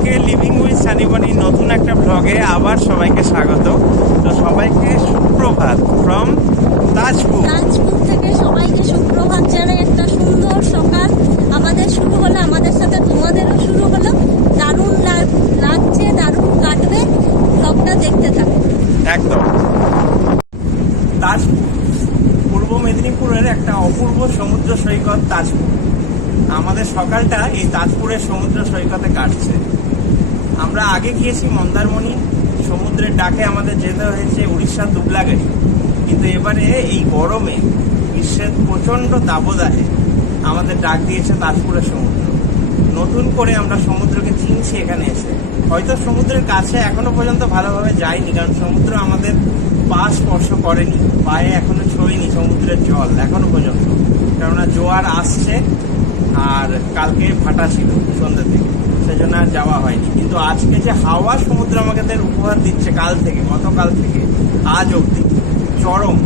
আজকে living with সানিবানি নতুন একটা ব্লগে আবার সবাইকে স্বাগত। তো সবাইকে সুপ্রভাত ফ্রম তাজপুর থেকে সবাইকে সুপ্রভাত জানাই। একটা সুন্দর সকাল আমাদের শুরু হলো, আমাদের সাথে তোমাদেরও শুরু হলো। দারুণ লাগছে, দারুণ কাটবে, ব্লগটা দেখতে থাকো। একদম। তাজপুর পূর্ব মেদিনীপুরের একটা অপূর্ব সমুদ্র সৈকত তাজপুর। আমাদের সকালটা এই তাজপুরের সমুদ্র সৈকতে কাটছে। আমরা আগে গিয়েছি মন্দারমণি, সমুদ্রের ডাকে আমাদের যেতে হয়েছে উড়িষ্যার দুবলাগড়ি, কিন্তু এবারে এই গরমে গ্রীষ্মের প্রচন্ড দাবদাহে আমাদের ডাক দিয়েছে তাজপুরের সমুদ্র। নতুন করে আমরা সমুদ্রকে চিনছি এখানে এসে। হয়তো সমুদ্রের কাছে এখনো পর্যন্ত ভালোভাবে যাইনি, কারণ সমুদ্র আমাদের পা স্পর্শ করেনি, পায়ে এখনো ছোঁয়নি সমুদ্রের জল এখনো পর্যন্ত, কেননা জোয়ার আসছে আর কালকে ভাটা ছিল সন্ধ্যা থেকে, সেজন্য আর যাওয়া হয়নি। কিন্তু আজকে যে হাওয়া সমুদ্র আমাদের উপহার দিচ্ছে গতকাল থেকে আজ অব্দি চরম।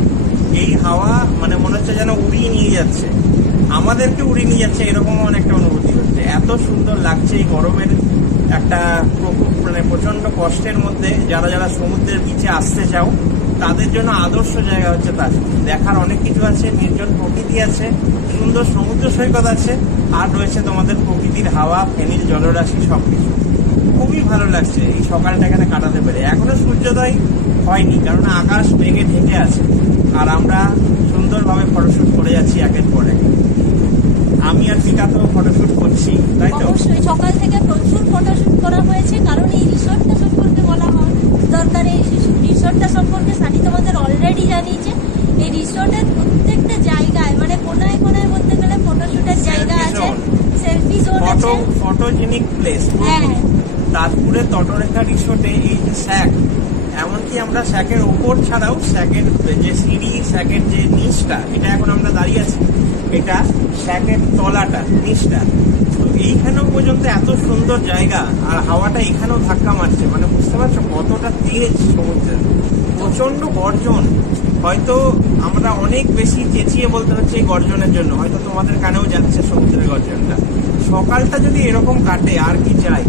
এই হাওয়া মানে মনে হচ্ছে যেন উড়িয়ে নিয়ে যাচ্ছে, আমাদেরকে উড়িয়ে নিয়ে যাচ্ছে, এরকম অনেকটা অনুভূতি হচ্ছে। এত সুন্দর লাগছে এই গরমের একটা প্রকোপ, মানে প্রচন্ড কষ্টের মধ্যে যারা যারা সমুদ্রের বিচে আসতে চাও তাদের জন্য আদর্শ জায়গা হচ্ছে তাজপুর। দেখার অনেক কিছু আছে, নির্জন প্রকৃতি আছে, সুন্দর সমুদ্র সৈকত আছে, আর রয়েছে তোমাদের প্রকৃতির হাওয়া, ফেনীর জলরাশি, সবকিছু খুবই ভালো লাগছে এই সকালটা এখানে কাটাতে পেরে। এখনো সূর্যোদয় হয়নি, কারণ আকাশ মেঘে ঢেকে আছে, আর আমরা সুন্দরভাবে ফটোশুট করে যাচ্ছি একের পর এক। আমি আর পিকা তো ফটোশুট করছি, তাই তো? অবশ্যই সকাল থেকে প্রচুর ফটোশুট করা হয়েছে, কারণ এই রিসোর্টটা সম্পর্কে বলা হয় দরকার। এই রিসোর্টটা সম্পর্কে সানি তোমাদের অলরেডি জানিয়েছে। এই রিসোর্টের প্রত্যেকটা জায়গায় মানে কোনায় কোনায় বলতে গেলে ফটোশুটের জায়গা আছে, সেলফি জোন আছে, ফটোজেনিক প্লেস। তাজপুরের তটরেখা রিসোর্টে এই যে স্যাক, এমনকি আমরা স্যাকের ওপর ছাড়াও স্যাকের যে সিঁড়ি, স্যাকের যে নিচটা, এটা এখন আমরা দাঁড়িয়ে আছি, এটা স্যাকের তলাটা, নিচটা, তো এইখানেও পর্যন্ত এত সুন্দর জায়গা, আর হাওয়াটা এখানেও ধাক্কা মারছে, মানে বুঝতে পারছো কতটা তেজ সমুদ্রের, প্রচন্ড গর্জন। হয়তো আমরা অনেক বেশি চেঁচিয়ে বলতে হচ্ছে এই গর্জনের জন্য, হয়তো তোমাদের কানেও যাচ্ছে সমুদ্রের গর্জনটা। সকালটা যদি এরকম কাটে আর কি চাই,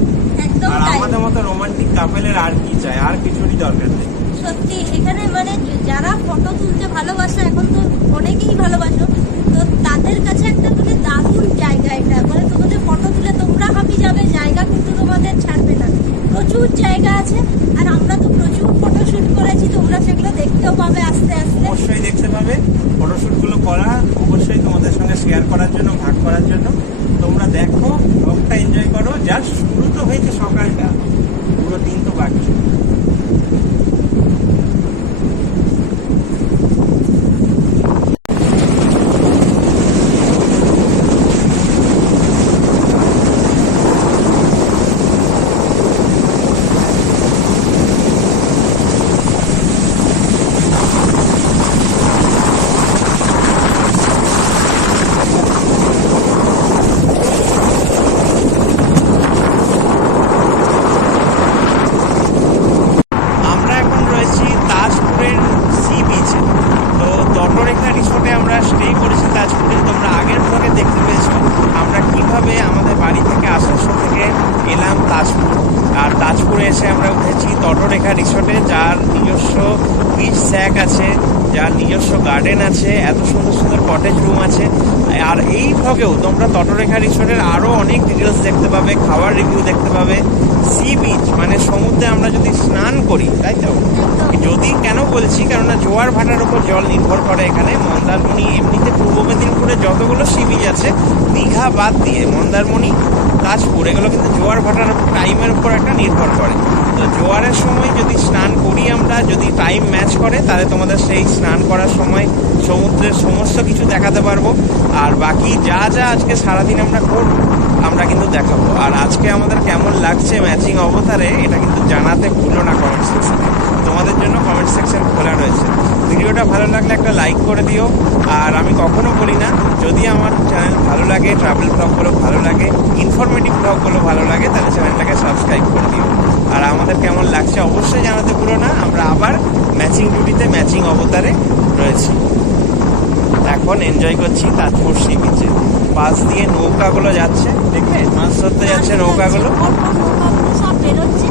আর আমাদের মতো রোমান্টিক কাপেলের আর কি চাই, আর কিছুরই দরকার নেই। সত্যি এখানে মানে যারা ফটো তুলতে ভালোবাসে, এখন তো অনেকেই ভালোবাসো, তো তাদের কাছে একটা মানে দারুণ জায়গা এটা। মানে তোমাদের ফটো তুলে তোমরা হাঁপিয়ে যাবে, জায়গা কিন্তু তোমাদের ছাড়বে না, প্রচুর জায়গা আছে। আর আমরা তো প্রচুর ফটো শুট করেছি, তোমরা সেগুলো দেখতেও পাবে আস্তে আস্তে। অবশ্যই দেখতে পাবে, ফটোশুট গুলো করা অবশ্যই তোমাদের সঙ্গে শেয়ার করার জন্য, ভাগ করার জন্য। তোমরা দেখো, ব্লগটা এনজয় করো। যা শুরু তো হয়েছে সকালটা, পুরো দিন তো বাকি। আমরা স্টে করেছি তাজপুরে। তোমরা আগের ব্লগে দেখতে পেয়েছো আমরা কিভাবে আমাদের বাড়ি থেকে আসানসোল থেকে এলাম তাজপুর, আর তাজপুরে এসে আমরা উঠেছি তটরেখা রিসোর্টে, যার নিজস্ব বিচ স্যাক আছে, যার নিজস্ব গার্ডেন আছে, এত সুন্দর সুন্দর কটেজ রুম আছে। আর এই ব্লগেও তোমরা তটরেখা রিসোর্টের আরও অনেক ডিটেলস দেখতে পাবে, খাবার রিভিউ দেখতে পাবে। সি বিচ মানে সমুদ্রে আমরা যদি স্নান করি, তাই তো? যদি কেন বলছি, কেননা জোয়ার ভাটার উপর জল নির্ভর করে এখানে। মন্দারমণি, এমনিতে পূর্ব মেদিনীপুরে যতগুলো সি বিচ আছে, দীঘা বাদ দিয়ে মন্দারমণি, তাজপুর, এগুলো কিন্তু জোয়ার ভাটার টাইমের উপর একটা নির্ভর করে। তো জোয়ারের সময় যদি স্নান করি আমরা, যদি টাইম ম্যাচ করে, তাহলে তোমাদের সেই স্নান করার সময় সমুদ্রের সমস্ত কিছু দেখাতে পারবো। আর বাকি যা যা আজকে সারাদিন আমরা করবো আমরা কিন্তু দেখাবো। আর আজকে আমাদের কেমন লাগছে ম্যাচিং অবতারে, এটা কিন্তু জানাতে ভুলো না কমেন্ট সেকশনে। তোমাদের জন্য কমেন্ট সেকশন খোলা রয়েছে। ভিডিওটা ভালো লাগলে একটা লাইক করে দিও। আর আমি কখনো বলি না, যদি আমার চ্যানেল ভালো লাগে, ট্রাভেল ব্লগগুলো ভালো লাগে, ইনফরমেটিভ ব্লগগুলো ভালো লাগে, তাহলে চ্যানেলটাকে সাবস্ক্রাইব করে দিও। আর আমাদের কেমন লাগছে অবশ্যই জানাতে ভুলো না। আমরা আবার ম্যাচিং ডিউটিতে, ম্যাচিং অবতারে রয়েছি। এখন এনজয় করছি তাজপুর সি বিচে। পাশ দিয়ে নৌকাগুলো যাচ্ছে, দেখবে মাছ ধরতে যাচ্ছে নৌকাগুলো। বেরোচ্ছে।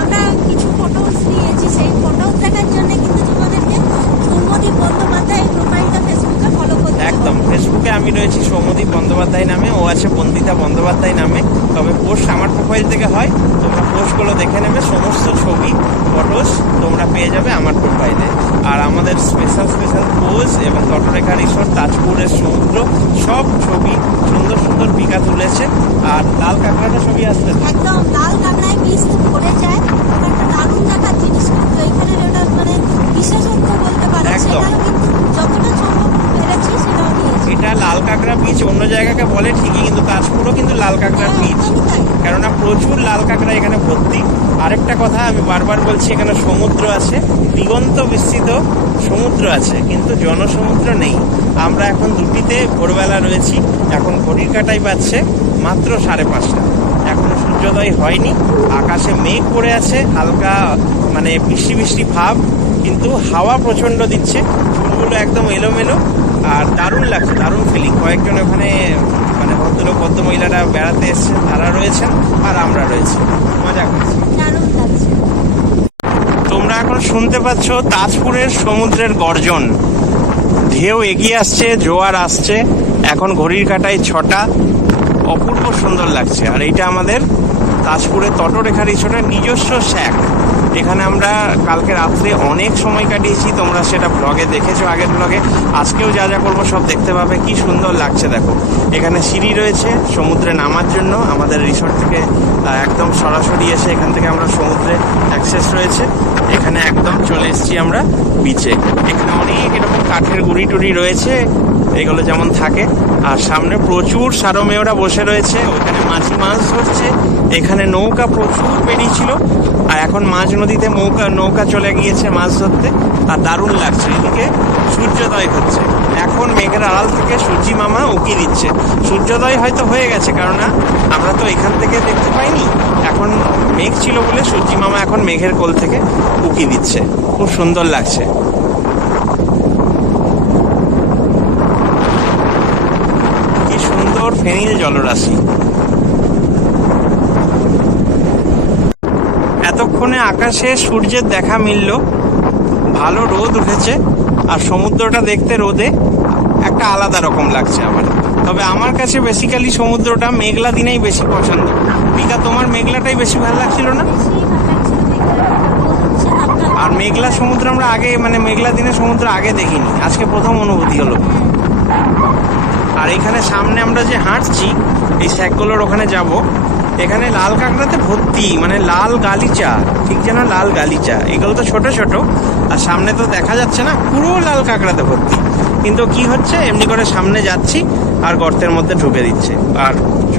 আমরা কিছু ফটোস নিয়েছি, সেই ফটোস দেখার জন্য কিন্তু তোমাদেরকে সৌম্যদীপ বন্দ্যোপাধ্যায়ের প্রোফাইলটা ফেসবুকে ফলো করতে হবে। একদম, ফেসবুকে আমি রয়েছি সৌম্যদীপ বন্দ্যোপাধ্যায় নামে, ও আছে বন্দিতা বন্দ্যোপাধ্যায় নামে। তবে পোস্ট আমার প্রোফাইল থেকে হয়, তোমরা পোস্টগুলো দেখে নেবে। সমস্ত ছবি ফটোস তোমরা পেয়ে যাবে আমার প্রোফাইলে। আর আমাদের স্পেশাল পোজ এবং তটরেখা রিসোর্ট, তাজপুরের সমুদ্র, সব ছবি সুন্দর সুন্দর পিকা তুলেছে। আর লাল কাঁকড়াটা ছবি আসছে একদম লাল কাঁকড়ায় বীজ তো পড়ে যায়, ওটা দারুণ দেখার জিনিস। কিন্তু এখানে ওটা মানে বিশেষত্ব বলতে পারো, একদম। সেটাও কিন্তু যতটা সম্ভব পেরেছি সেটাও নিয়েছি। এটা লাল কাঁকড়া বীচ অন্য জায়গাকে বলে ঠিকই, কিন্তু তাজপুরও কিন্তু লাল কাঁকড়ার বীচ, একদমই তাই। কেননা প্রচুর লাল কাঁকড়া এখানে ভর্তি। আরেকটা কথা আমি বারবার বলছি, এখানে সমুদ্র আছে, দিগন্ত বিস্তৃত সমুদ্র আছে, কিন্তু জনসমুদ্র নেই। আমরা এখন দুটিতে ভোরবেলা রয়েছি, এখন ঘড়ির কাঁটাই বাজছে মাত্র 5:30। এখনো সূর্যোদয় হয়নি, আকাশে মেঘ পড়ে আছে, হালকা মানে বৃষ্টি বৃষ্টি ভাব, কিন্তু হাওয়া প্রচন্ড দিচ্ছে, চুলগুলো একদম এলোমেলো। আর দারুণ লাগছে, দারুণ ফিলিং। কয়েকজন ওখানে মানে ভদ্রলোক ভদ্রমহিলারা বেড়াতে এসেছেন, তারা রয়েছেন আর আমরা রয়েছি, মজা করছি। দারুণ লাগছে। তোমরা এখন শুনতে পাচ্ছ তাজপুরের সমুদ্রের গর্জন, ঢেউ এগিয়ে আসছে, জোয়ার আসছে। এখন ঘড়ির কাঁটায় 6টা, অপূর্ব সুন্দর লাগছে। আর এইটা আমাদের তাজপুরের তটরেখা রিসোর্টের নিজস্ব শ্যাক। এখানে আমরা কালকে রাত্রে অনেক সময় কাটিয়েছি, তোমরা সেটা ব্লগে দেখেছো, আগের ব্লগে। আজকেও যা যা করবো সব দেখতে পাবে। কি সুন্দর লাগছে দেখো। এখানে সিঁড়ি রয়েছে সমুদ্রে নামার জন্য, আমাদের রিসোর্ট থেকে একদম সরাসরি এসে এখান থেকে আমরা সমুদ্রে অ্যাক্সেস রয়েছে। এখানে একদম চলে এসেছি আমরা বিচে। এখানে অনেক এরকম কাঠের গুড়ি টুড়ি রয়েছে, এগুলো যেমন থাকে। আর সামনে প্রচুর সারমেয়রা বসে রয়েছে, ওখানে মাঝি মাছ ধরছে। এখানে নৌকা প্রচুর বেরিয়েছিল, আর এখন মাঝ নদীতে নৌকা চলে গিয়েছে মাছ ধরতে। আর দারুণ লাগছে। এদিকে সূর্যোদয় হচ্ছে, এখন মেঘের আড়াল থেকে সূর্যি মামা উকি দিচ্ছে। সূর্যোদয় হয়তো হয়ে গেছে, কারণ আমরা তো এখান থেকে দেখতে পাইনি। এখন মেঘ ছিল বলে সূর্যি মামা এখন মেঘের কোল থেকে উকি দিচ্ছে। খুব সুন্দর লাগছে। কি সুন্দর ফেনীর জলরাশি। এতক্ষণে আকাশে সূর্যের দেখা মিলল, ভালো রোদ উঠেছে। আর সমুদ্রটা দেখতে রোদে একটা আলাদা রকম লাগছে আমার। তবে আমার কাছে বেসিক্যালি সমুদ্রটা মেঘলা দিনেই বেশি পছন্দ। পিকা, তোমার মেঘলাটাই বেশি ভালো লাগছিল না? আর মেঘলা সমুদ্র আমরা আগে মানে মেঘলা দিনে সমুদ্র আগে দেখিনি, আজকে প্রথম অনুভূতি হলো। আর এখানে সামনে আমরা যে হাঁটছি এই শ্যাকগুলোর ওখানে যাব, এখানে লাল কাঁকড়াতে ভর্তি, মানে লাল গালিচা, ঠিক যেন লাল গালিচা। এগুলো তো ছোট ছোট, আর সামনে তো দেখা যাচ্ছে না, পুরো লাল কাঁকড়াতে ভর্তি। কিন্তু কি হচ্ছে, এমনি করে সামনে যাচ্ছি আর গর্তের মধ্যে ঢুকে দিচ্ছে, আর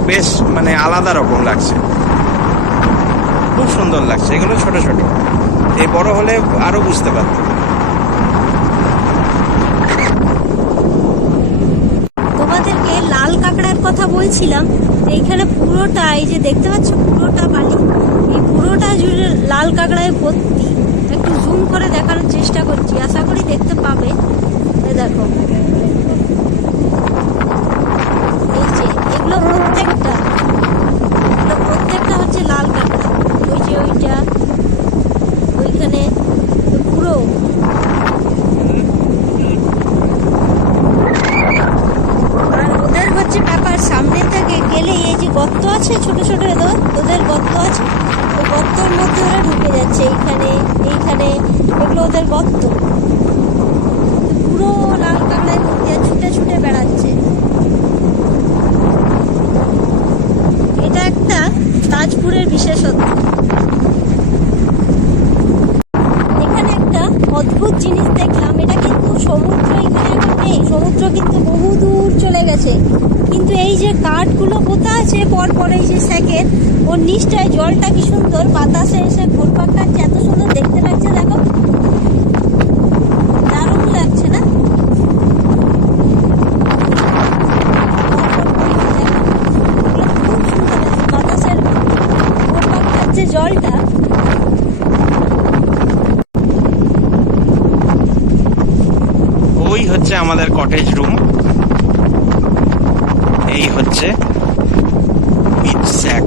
বেশ মানে আলাদা রকম লাগছে, খুব সুন্দর লাগছে। এগুলো ছোট ছোট, এই বড় হলে আরো বুঝতে পারতো। তোমাদেরকে লাল কাঁকড়ার কথা বলছিলাম। এইখানে পুরোটা, এই যে দেখতে পাচ্ছ পুরোটা বালি, এই পুরোটা জুড়ে লাল কাঁকড়ায় ভর্তি। একটু জুম করে দেখানোর চেষ্টা করছি, আশা করি দেখতে পাবে। দেখো, এই যে এগুলো প্রত্যেকটা হচ্ছে লাল কাঁকড়া। ওই যে ওইটা, ওইখানে পুরো ব্যাপার। সামনে থেকে গেলে এই যে গর্ত আছে, ছোট ছোট ওদের গর্ত আছে, ওই গর্তর মধ্যে ওরা ঢুকে যাচ্ছে। এইখানে এগুলো ওদের গর্ত। পুরো লাল কাঁকড়ায় ছুটে ছুটে বেড়াচ্ছে। এটা একটা তাজপুরের বিশেষত্ব। এখানে একটা অদ্ভুত জিনিস দেখলাম, এটা কিন্তু সমুদ্র এখানে এখন নেই, সমুদ্র কিন্তু বহু দূর চলে গেছে। কিন্তু এই যে কাঠগুলো পোতা আছে পরপর এই যে স্যাকের, ওর নিচটায় জলটা কি সুন্দর বাতাসে এসে ঘুরপাক খাচ্ছে, এত সুন্দর দেখতে লাগছে। দেখো, দারুণ লাগছে না? বাতাসের ঘুরপাক খাচ্ছে জলটা। ওই হচ্ছে আমাদের কটেজ রুম, এই হচ্ছে বিচ স্যাক।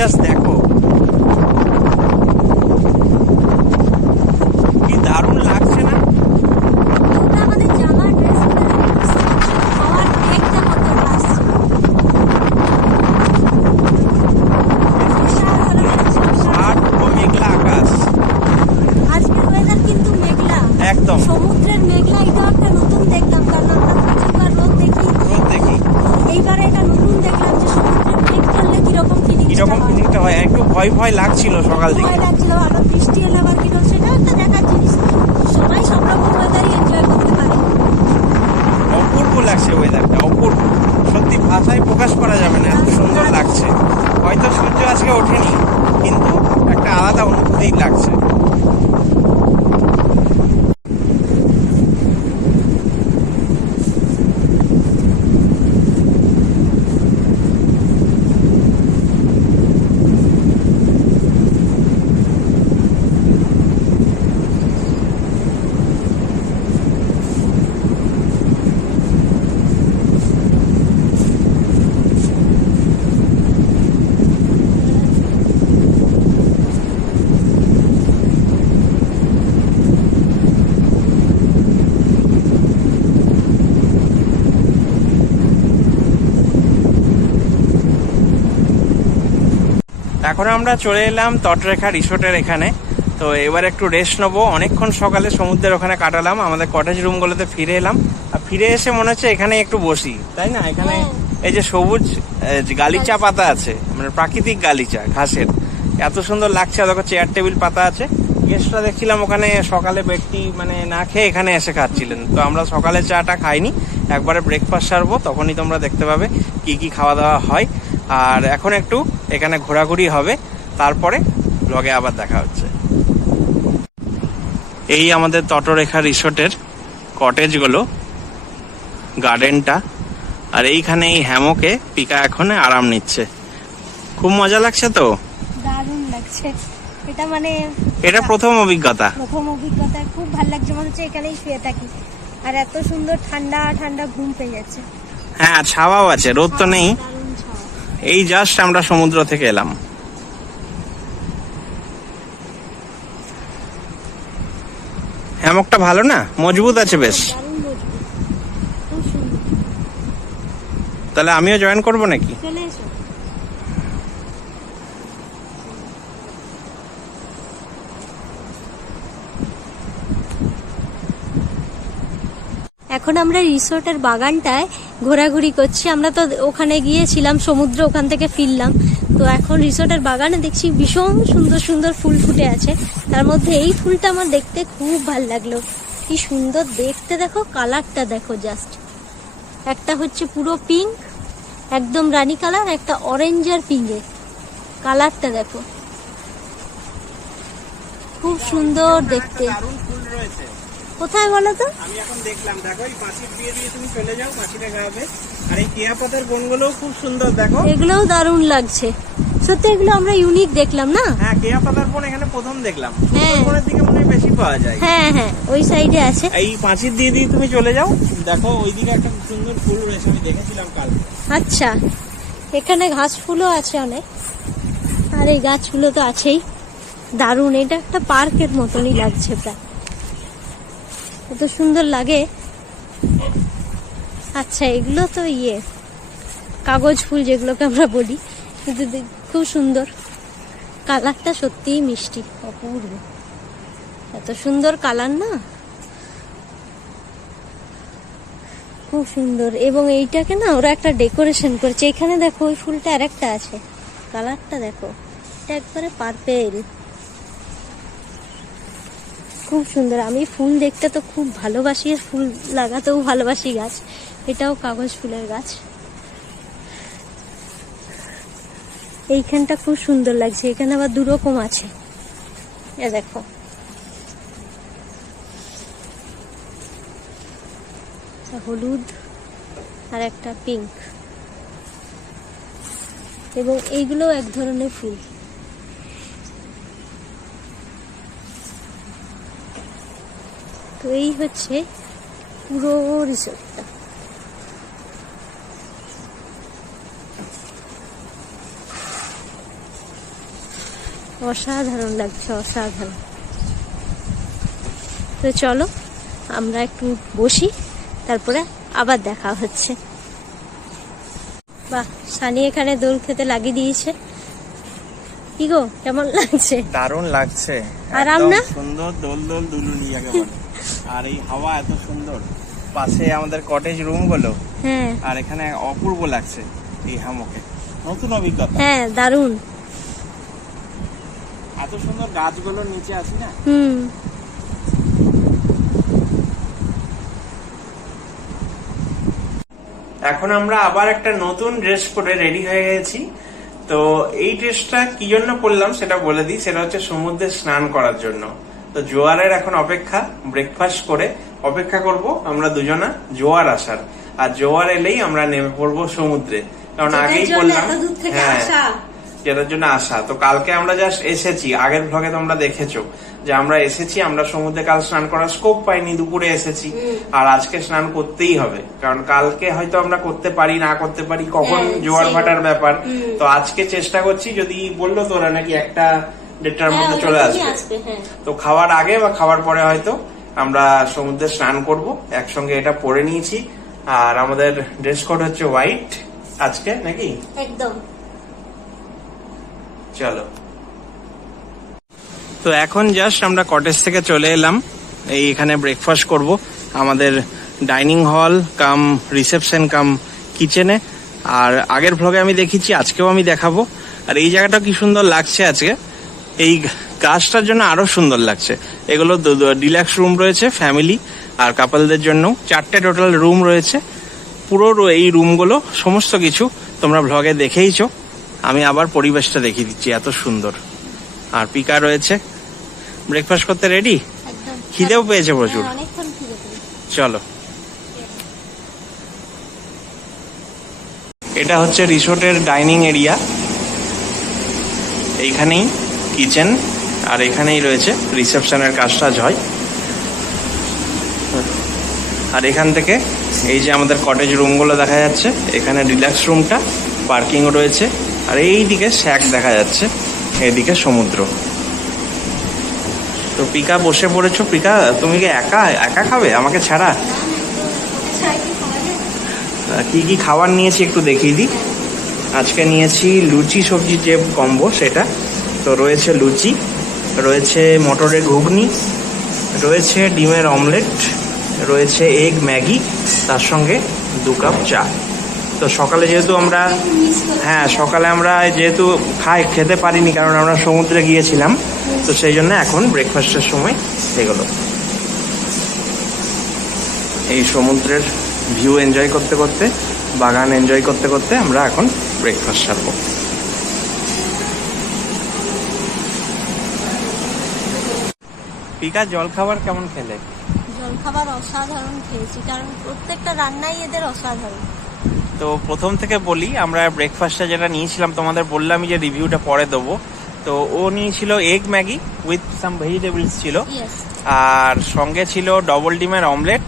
জাস্ট দেখো, কি দারুণ লাগছে না? তোমরা আমাদের জামা ড্রেস হাওয়ার বেগটা কত আসছে। আর পুরো মেঘলা আকাশ, আজকের ওয়েদার কিন্তু মেঘলা, একদম সমুদ্রের মেঘলা। এটা একটা নতুন দেখলাম, কারণ আমরা প্রচুরবার রোদ দেখি, রোদ দেখি। এইবারে এটা নতুন দেখলাম যে সমুদ্রের মেঘ করলে কিরকম ফিলিংটা হয়। একটু ভয় ভয় লাগছিল সকাল থেকে, ভয় লাগছিল, আবার বৃষ্টি হলে আবার কিরকম, সেটা একটা দেখার জিনিস। সবাই সব রকম ওয়েদারই এনজয় করতে পারে। অপূর্ব লাগছে ওয়েদারটা, অপূর্ব, সত্যি ভাষায় প্রকাশ করা যাবে না, এত সুন্দর লাগছে। হয়তো সূর্য আজকে ওঠেনি, কিন্তু একটা আলাদা অনুভূতি লাগছে। এখন আমরা চলে এলাম তটরেখা রিসোর্টের এখানে। তো এবার একটু রেস্ট নেবো। অনেকক্ষণ সকালে সমুদ্রের ওখানে কাটালাম, আমাদের কটেজ রুমগুলোতে ফিরে এলাম। আর ফিরে এসে মনে হচ্ছে এখানে একটু বসি, তাই না? এখানে এই যে সবুজ গালিচা পাতা আছে, মানে প্রাকৃতিক গালিচা ঘাসের, এত সুন্দর লাগছে। দেখো চেয়ার টেবিল পাতা আছে। গেস্টরা দেখছিলাম ওখানে সকালে ব্যক্তি মানে না খেয়ে এখানে এসে খাচ্ছিলেন। তো আমরা সকালে চাটা খাইনি, একবারে ব্রেকফাস্ট সারবো, তখনই তোমরা দেখতে পাবে কি কি খাওয়া দাওয়া হয়। আর এখন একটু এখানে ঘোরাঘুরি হবে, তারপরে ব্লগে আবার দেখা হচ্ছে। এই আমাদের তটরেখা রিসোর্টের কটেজগুলো, গার্ডেনটা, আর এইখানে এই হ্যামকে পিকা এখন আরাম নিচ্ছে। খুব মজা লাগছে তো, দারুণ লাগছে। এটা মানে এটা প্রথম অভিজ্ঞতা, খুব ভালো লাগছে। মনে হচ্ছে এখানেই শুয়ে থাকি, আর এত সুন্দর ঠান্ডা ঠান্ডা ঘুম পেয়ে যাচ্ছে। হ্যাঁ, ছাওয়াও আছে, রোদ তো নেই। দারুণ ছাওয়া। এই জাস্ট আমরা সমুদ্র থেকে এলাম। হ্যামকটা ভালো না, মজবুত আছে বেশ। দারুণ মজবুত, খুব সুন্দর। তাহলে আমিও জয়েন করবো নাকি? চলে এসো। এখন আমরা রিসোর্টের বাগানটায় ঘোরাঘুরি করছি। আমরা তো ওখানে গিয়েছিলাম সমুদ্র, ওখান থেকে ফিরলাম। তো এখন রিসোর্টের বাগানে দেখছি ভীষণ সুন্দর সুন্দর ফুল ফুটে আছে। তার মধ্যে এই ফুলটা আমার দেখতে খুব ভালো লাগলো। কি সুন্দর দেখতে, দেখো কালারটা দেখো জাস্ট। একটা হচ্ছে পুরো পিঙ্ক, একদম রানী কালার, একটা অরেঞ্জ আর পিঙ্কে কালারটা দেখো, খুব সুন্দর দেখতে। দারুণ ফুল রয়েছে। কোথায় বলো তো? আমি এখন দেখলাম, দেখো এই পাঁচিল দিয়ে তুমি চলে যাও, পাঁচিলে গাবে। আর এই কেয়া পাতার বনগুলোও খুব সুন্দর, দেখো এগুলোও দারুণ লাগছে। সত্যি এগুলো আমরা ইউনিক দেখলাম না? হ্যাঁ, কেয়া পাতার বন এখানে প্রথম দেখলাম। হ্যাঁ। সুন্দরবনের দিকে মনে হয় বেশি পাওয়া যায়। হ্যাঁ হ্যাঁ, ওই সাইডে আছে। এই পাঁচিল দিয়ে তুমি চলে যাও, দেখো ওইদিকে একটা সুন্দর ফুল রয়েছে, আমি দেখেছিলাম কাল। আচ্ছা, এখানে ঘাস ফুলও আছে অনেক, আর এই গাছগুলো তো আছেই। দারুণ, এটা একটা পার্কের মতনই লাগছে প্রায়, এত সুন্দর লাগে। আচ্ছা, এগুলো তো কাগজ ফুল যেগুলোকে আমরা বলি, কিন্তু খুব সুন্দর কালারটা, সত্যিই মিষ্টি, অপূর্ব, এত সুন্দর কালার না, খুব সুন্দর। এবং এইটাকে না ওরা একটা ডেকোরেশন করেছে। এখানে দেখো ওই ফুলটা আরেকটা আছে, কালারটা দেখো, এটা একবারে পার্পেল, খুব সুন্দর। আমি ফুল দেখতে তো খুব ভালোবাসি, আর ফুল লাগাতেও ভালোবাসি গাছ। এটাও কাগজ ফুলের গাছ। এইখানটা খুব সুন্দর লাগছে। এখানে আবার দুরকম আছে, এ দেখো, হলুদ আর একটা পিঙ্ক, এবং এইগুলো এক ধরনের ফুল। তো এই হচ্ছে পুরো রিসোর্টটা। অসাধারণ লাগছে, অসাধারণ। তো চলো আমরা একটু বসি, তারপরে আবার দেখা হচ্ছে। বাহ, সানি এখানে দোল খেতে লাগিয়ে দিয়েছে। কি গো, কেমন লাগছে? দারুণ লাগছে, আর একদম আমরা? সুন্দর দোল দোল দুলুনি যাকে বলে। আর এই হাওয়া এত সুন্দর, পাশে আমাদের কটেজ রুম গুলো, হ্যাঁ আর এখানে অপূর্ব লাগছে এই হামকে। নতুন অভিজ্ঞতা। হ্যাঁ, দারুণ। এত সুন্দর গাছগুলোর নিচে আছি না। এখন আমরা আবার একটা নতুন ড্রেস পরে রেডি হয়ে গেছি। তো এই ড্রেসটা কি জন্য পরলাম সেটা বলে দিই। সেটা হচ্ছে সমুদ্রে স্নান করার জন্য। তো জোয়ারের এখন অপেক্ষা, ব্রেকফাস্ট করে অপেক্ষা করব আমরা দুজনা জোয়ার আসার। আর জোয়ার এলেই আমরা নেমে পড়বো সমুদ্রে, কারণ আগেই বললাম হ্যাঁ যেটার জন্য আসা। তো কালকে আমরা জাস্ট এসেছি, আগের ভ্লগে তোমরা দেখেছো যে আমরা এসেছি, আমরা সমুদ্রে কাল স্নান করার স্কোপ পাইনি, দুপুরে এসেছি। আর আজকে স্নান করতেই হবে, কারণ কালকে হয়তো আমরা করতে পারি না করতে পারি, কখন জোয়ার ভাটার ব্যাপার। তো আজকে চেষ্টা করছি, যদি বললো তোরা নাকি 1-1:30টার মধ্যে চলে আসবে, তো খাওয়ার আগে বা খাওয়ার পরে হয়তো আমরা সমুদ্রে স্নান করব একসঙ্গে। এটা পরে নিয়েছি, আর আমাদের ড্রেস কোড হচ্ছে হোয়াইট আজকে, নাকি? একদম। চলো, তো এখন জাস্ট আমরা কটেজ থেকে চলে এলাম, এখানে ব্রেকফাস্ট করব আমাদের ডাইনিং হল কাম রিসেপশন কাম কিচেনে। আর আগের ভ্লগে আমি দেখিয়েছি, আজকেও আমি দেখাবো। আর এই জায়গাটা কি সুন্দর লাগছে আজকে, এই গাছটার জন্য আরো সুন্দর লাগছে। এগুলো ডিলাক্স রুম রয়েছে ফ্যামিলি আর কাপলদের জন্য, 4টে টোটাল রুম রয়েছে। পুরো এই রুমগুলো সমস্ত কিছু তোমরা ভ্লগে দেখেইছো, আমি আবার পরিবেশটা দেখিয়ে দিচ্ছি, এত সুন্দর। আর পিকা রয়েছে, ব্রেকফাস্ট করতে রেডি। খিদেও পেয়েছে প্রচুর, চলো। এটা হচ্ছে রিসোর্টের ডাইনিং এরিয়া, এইখানেই কিচেন, আর এখানেই রয়েছে রিসেপশনের কাজ হয়। আর এখান থেকে এই যে আমাদের কটেজ রুমগুলো দেখা যাচ্ছে, এখানে ডিলাক্স রুমটা, পার্কিংও রয়েছে। আর এই দিকে শ্যাক দেখা যাচ্ছে, এইদিকে সমুদ্র। তো পিকা বসে পড়েছো। পিকা, তুমি কি একা একা খাবে আমাকে ছাড়া? কি কি খাবার নিয়েছি একটু দেখিয়ে দিই। আজকে নিয়েছি লুচি সবজি যে কম্বো সেটা। তো রয়েছে লুচি, রয়েছে মটরের ঘুগনি, রয়েছে ডিমের অমলেট, রয়েছে এগ ম্যাগি, তার সঙ্গে 2 কাপ চা। তো সকালে যেহেতু আমরা সকালে আমরা যেহেতু খেতে পারিনি, কারণ আমরা সমুদ্রে গিয়েছিলাম, তো সেই জন্য এখন ব্রেকফাস্টের সময় এগুলো। এই সমুদ্রের ভিউ এনজয় করতে করতে, বাগান এনজয় করতে করতে আমরা এখন ব্রেকফাস্ট সারবো। পিকা, জলখাবার কেমন খেলে? জলখাবার অসাধারণ খেয়েছি, কারণ প্রত্যেকটা রান্নাই এদের অসাধারণ। তো প্রথম থেকে বলি, আমরা ব্রেকফাস্টটা যেটা নিয়েছিলাম তোমাদের বললামই যে রিভিউটা পরে দেবো। তো ও নিয়েছিল egg Maggi with some vegetables ছিল, আর সঙ্গে ছিল ডবল ডিমের অমলেট,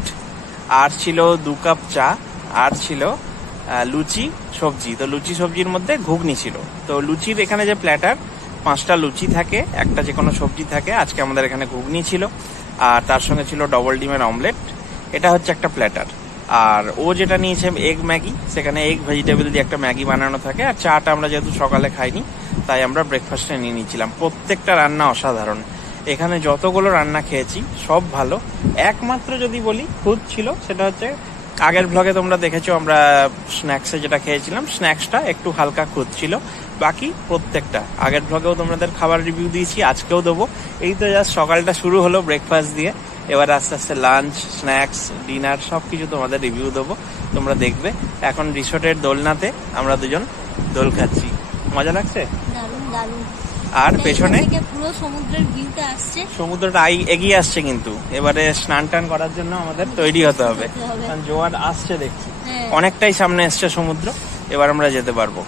আর ছিল 2 কাপ চা, আর ছিল লুচি সবজি। তো লুচি সবজির মধ্যে ঘুগনি ছিল। তো লুচির এখানে যে প্ল্যাটার, 5টা লুচি থাকে, একটা যে কোনো সবজি থাকে। আজকে আমাদের এখানে ঘুগনি ছিল, আর তার সঙ্গে ছিল ডবল ডিমের অমলেট। এটা হচ্ছে একটা প্ল্যাটার। আর ও যেটা নিয়েছে এগ ম্যাগি, সেখানে এগ ভেজিটেবল দিয়ে একটা ম্যাগি বানানো থাকে। আর চাটা আমরা যেহেতু সকালে খাইনি, তাই আমরা ব্রেকফাস্টে নিয়ে নিয়েছিলাম। প্রত্যেকটা রান্না অসাধারণ, এখানে যতগুলো রান্না খেয়েছি সব ভালো। একমাত্র যদি বলি খুদ ছিল, সেটা হচ্ছে আগের ভ্লগে তোমরা দেখেছো আমরা স্ন্যাক্সে যেটা খেয়েছিলাম, স্ন্যাক্সটা একটু হালকা খুদ ছিল। বাকি প্রত্যেকটা আগের ভ্লগেও তোমাদের খাবার রিভিউ দিয়েছি, আজকেও দেবো। এই তো জাস্ট সকালটা শুরু হলো ব্রেকফাস্ট দিয়ে, এবার আস্তে আস্তে লাঞ্চ, স্ন্যাক্স, ডিনার সবকিছু তোমাদের রিভিউ দেবো, তোমরা দেখবে। এখন রিসোর্টের দোলনাতে আমরা দুজন দোল খাচ্ছি, মজা লাগছে। আর পেছনে পুরো সমুদ্রের ভিউটা আসছে, সমুদ্রটা এগিয়ে আসছে, কিন্তু এবারে স্নান টান করার জন্য আমাদের তৈরি হতে হবে, কারণ জোয়ার আসছে দেখছি, অনেকটাই সামনে আসছে সমুদ্র, এবার আমরা যেতে পারবো।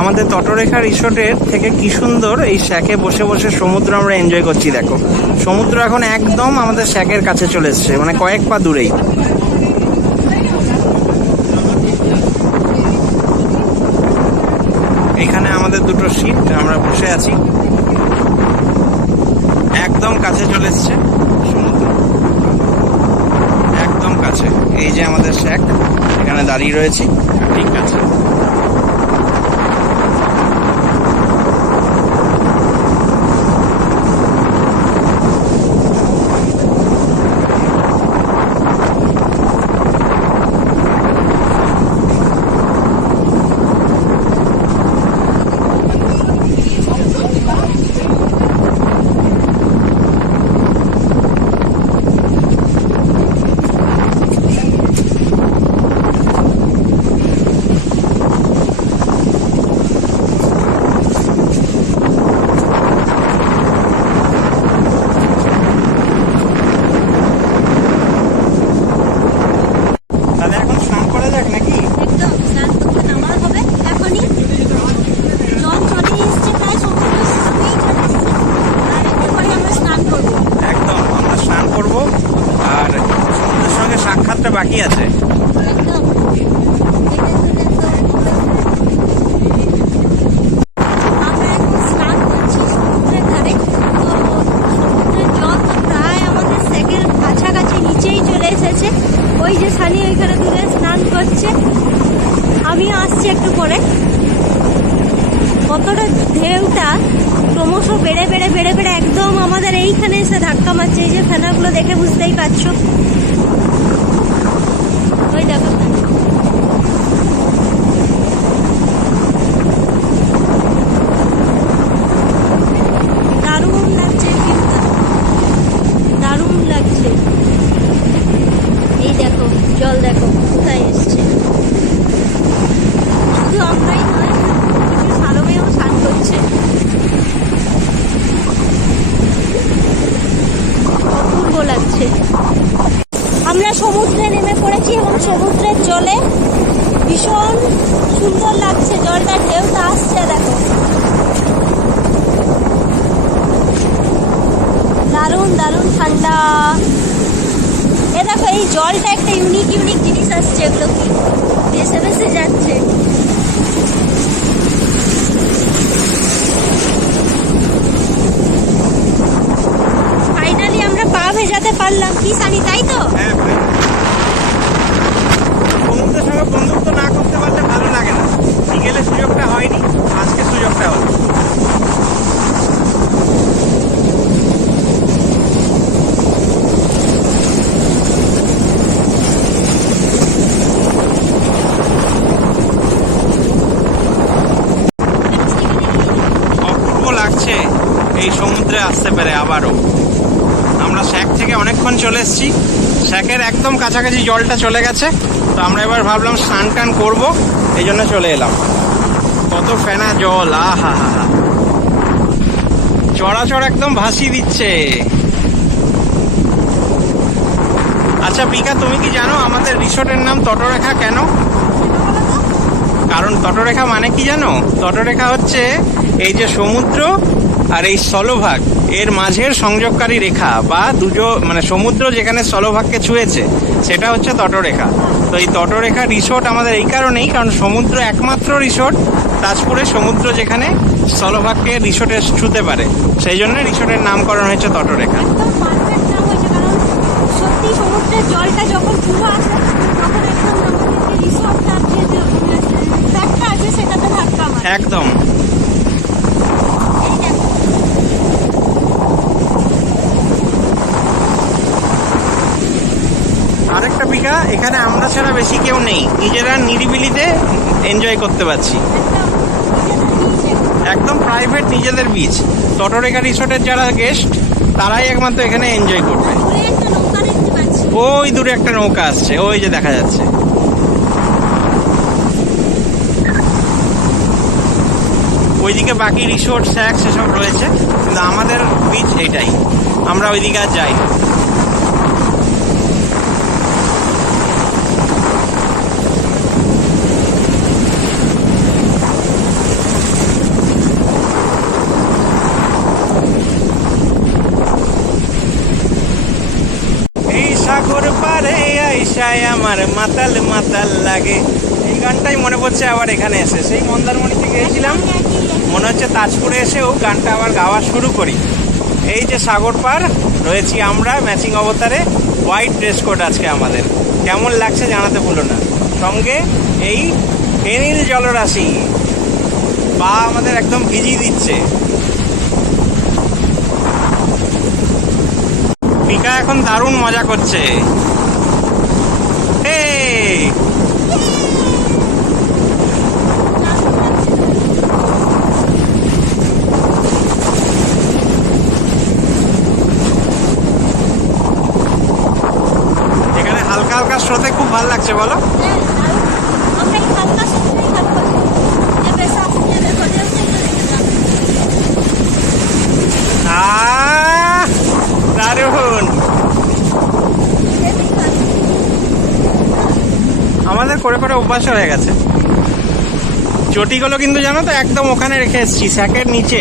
আমাদের তটরেখা রিসোর্টের থেকে কি সুন্দর এই শ্যাকে বসে বসে সমুদ্র আমরা এনজয় করছি। দেখো সমুদ্র এখন একদম আমাদের শ্যাকের কাছে চলে এসছে, মানে কয়েক পা দূরেই। এখানে আমাদের দুটো সিট, আমরা বসে আছি, একদম কাছে চলে এসছে সমুদ্র, একদম কাছে। এই যে আমাদের শ্যাক, এখানে দাঁড়িয়ে রয়েছি, ঠিক আছে। তাহলে এখন স্নান করা যাক নাকি? একদম স্নান করতে নামা হবে এখনই। জল চলে এসছে, প্রায় সমুদ্রের সামনেই চলে এসছে, আর একটু পরে আমরা স্নান করবো। একদম আমরা স্নান করব, আর সমুদ্রের সঙ্গে সাক্ষাৎটা বাকি আছে। একদম আমরা এখন স্নান করছি সমুদ্রের ধারে। তো সমুদ্রের জল তো প্রায় আমাদের স্যাকের কাছাকাছি নিচেই চলে এসেছে। ওই যে সানি ওইখানে দূরে স্নান করছে, আমিও আসছি একটু পরে। কতটা ঢেউটা ক্রমশ বেড়ে বেড়ে বেড়ে বেড়ে একদম আমাদের এইখানে এসে ধাক্কা মারছে। এই যে ফেনাগুলো দেখে বুঝতেই পারছো, ওই দেখো ফেনা। দারুণ লাগছে ভিউটা, দারুণ লাগছে। এই দেখো জল, দেখো কোথায় এসছে। শুধু আমরাই নয়, কিছু সারমেও স্নান করছে। অপূর্ব লাগছে। আমরা সমুদ্রে নেমে পড়েছি এবং সমুদ্রের জলে ভীষণ সুন্দর লাগছে। জলটা ঢেউটা আসছে, দেখো দারুণ দারুণ ঠান্ডা। এ দেখো এই জলটা একটা ইউনিক ইউনিক জিনিস আসছে, এগুলো কি ভেসে ভেসে যাচ্ছে। ফাইনালি আমরা পা ভেজাতে পারলাম, কি সানি, তাই তো? হ্যাঁ ভাই, সমুদ্রের সঙ্গে বন্ধুত্ব না করতে পারলে ভালো লাগে না। বিকেলে সুযোগটা হয়নি, আজকে সুযোগটা হলো। অপূর্ব লাগছে এই সমুদ্রে আসতে পেরে আবারও। আমরা শ্যাক থেকে অনেকক্ষণ চলে এসেছি, শ্যাকের একদম কাছাকাছি জলটা চলে গেছে। তো আমরা এবার ভাবলাম স্নান টান করবো, এই জন্য চলে এলাম। কত ফেনা জল, আহা হা হা, চড়াচড় একদম ভাসিয়ে দিচ্ছে। আচ্ছা পিকা, তুমি কি জানো আমাদের রিসোর্টের নাম তটরেখা কেন? কারণ তটরেখা মানে কি জানো? তটরেখা হচ্ছে এই যে সমুদ্র আর এই স্থলভাগ এর মাঝের সংযোগকারী রেখা, বা মানে সমুদ্র যেখানে স্থলভাগকে ছুঁয়েছে সেটা হচ্ছে তটরেখা। তো এই তটরেখা রিসোর্ট আমাদের এই কারণেই, কারণ সমুদ্র একমাত্র রিসোর্ট তাজপুরে সমুদ্র যেখানে স্থলভাগকে রিসোর্টে ছুঁতে পারে, সেই জন্য রিসোর্টের নামকরণ হয়েছে তটরেখা। একদম পারফেক্ট নাম হয়েছে, কারণ সত্যি সমুদ্রের জলটা যখন পুরো আসে তখন একদম আমাদের যে রিসর্টটা আছে, যে ফ্ল্যাটটা আছে, সেটাতে ধাক্কা মারে। একদম। এই দেখো আরেকটা পিকা, এখানে আমরা ছাড়া বেশি কেউ নেই, নিজেরা নিরিবিলিতে এনজয় করতে পারছি। একদম প্রাইভেট নিজেদের বিচ। তটরেখা রিসোর্টের যারা গেস্ট তারাই একমাত্র এখানে এনজয় করবে। দূরে একটা নৌকা দেখতে পাচ্ছি, ওই দূরে একটা নৌকা আসছে, ওই যে দেখা যাচ্ছে। ওইদিকে বাকি রিসোর্ট শ্যাক সেসব রয়েছে, কিন্তু আমাদের বিচ এইটাই, আমরা ওইদিকে আর যাই। এই সাগর পারে আইসায় আমার মাতাল মাতাল লাগে, এই গানটাই মনে পড়ছে আবার এখানে এসে। সেই মন্দারমণিতে গিয়েছিলাম, মনে হচ্ছে তাজপুরে এসেও গানটা আবার গাওয়া শুরু করি। এই যে সাগর পার রয়েছি আমরা ম্যাচিং অবতারে, হোয়াইট ড্রেস কোড আজকে আমাদের। কেমন লাগছে জানাতে ভুলো না। সঙ্গে এই ফেনীল জলরাশি পা আমাদের একদম ভিজিয়ে দিচ্ছে। পিকা এখন দারুণ মজা করছে। এখানে হালকা হালকা স্রোতে খুব ভালো লাগছে বলো। দারুণ। আমাদের করে করে অভ্যাস হয়ে গেছে। চটিগুলো কিন্তু জানো তো একদম ওখানে রেখে এসেছি স্যাকের নিচে,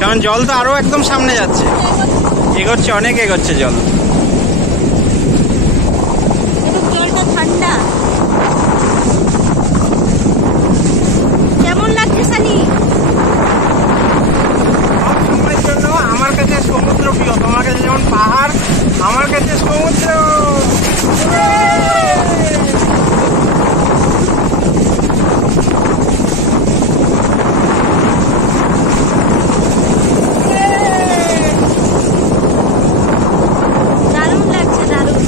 কারণ জল তো আরো একদম সামনে যাচ্ছে, এগোচ্ছে, অনেক এগোচ্ছে জল। জলটা ঠান্ডা। কেমন লাগছে সানি? সময়ের জন্য আমার কাছে সমুদ্র প্রিয়, তোমার কাছে যেমন পাহাড়, আমার কাছে সমুদ্র। দারুণ লাগছে, দারুণ।